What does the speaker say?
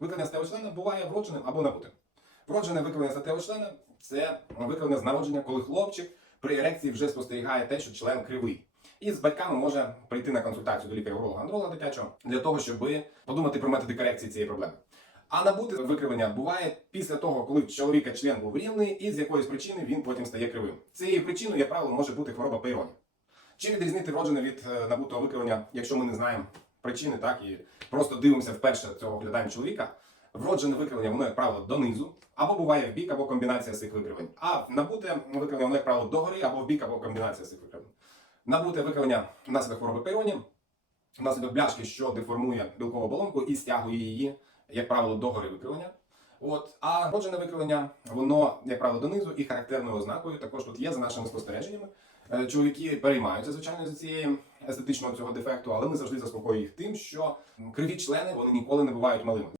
Викривлення члена буває вродженим або набутим. Вроджене викривлення члена це викривлення з народження, коли хлопчик при ерекції вже спостерігає те, що член кривий. І з батьками може прийти на консультацію до лікаря-уролога андролога дитячого для того, щоб подумати про методи корекції цієї проблеми. А набути викривлення буває після того, коли в чоловіка член був рівний, і з якоїсь причини він потім стає кривим. Цією причиною, як правило, може бути хвороба Пейроні. Чи відрізнити вроджене від е, набутого викривлення, якщо ми не знаємо причини, так і просто дивимося вперше цього оглядаємо чоловіка. Вроджене викривлення, воно, як правило, донизу, або буває в бік, або комбінація цих викривлень. А набуте викривлення, воно, як правило, догори, або в бік, або комбінація цих викривлень. Набуте викривлення внаслідок хвороби Пейроні, внаслідок бляшки, що деформує білкову оболонку і стягує її, як правило, догори викривлення. От, а роджене викривлення, воно, як правило, донизу і характерною ознакою також тут є за нашими спостереженнями. Е, Чоловіки переймаються, звичайно, за цієї естетичного цього дефекту, але ми завжди заспокоюємо їх тим, що криві члени вони ніколи не бувають малими.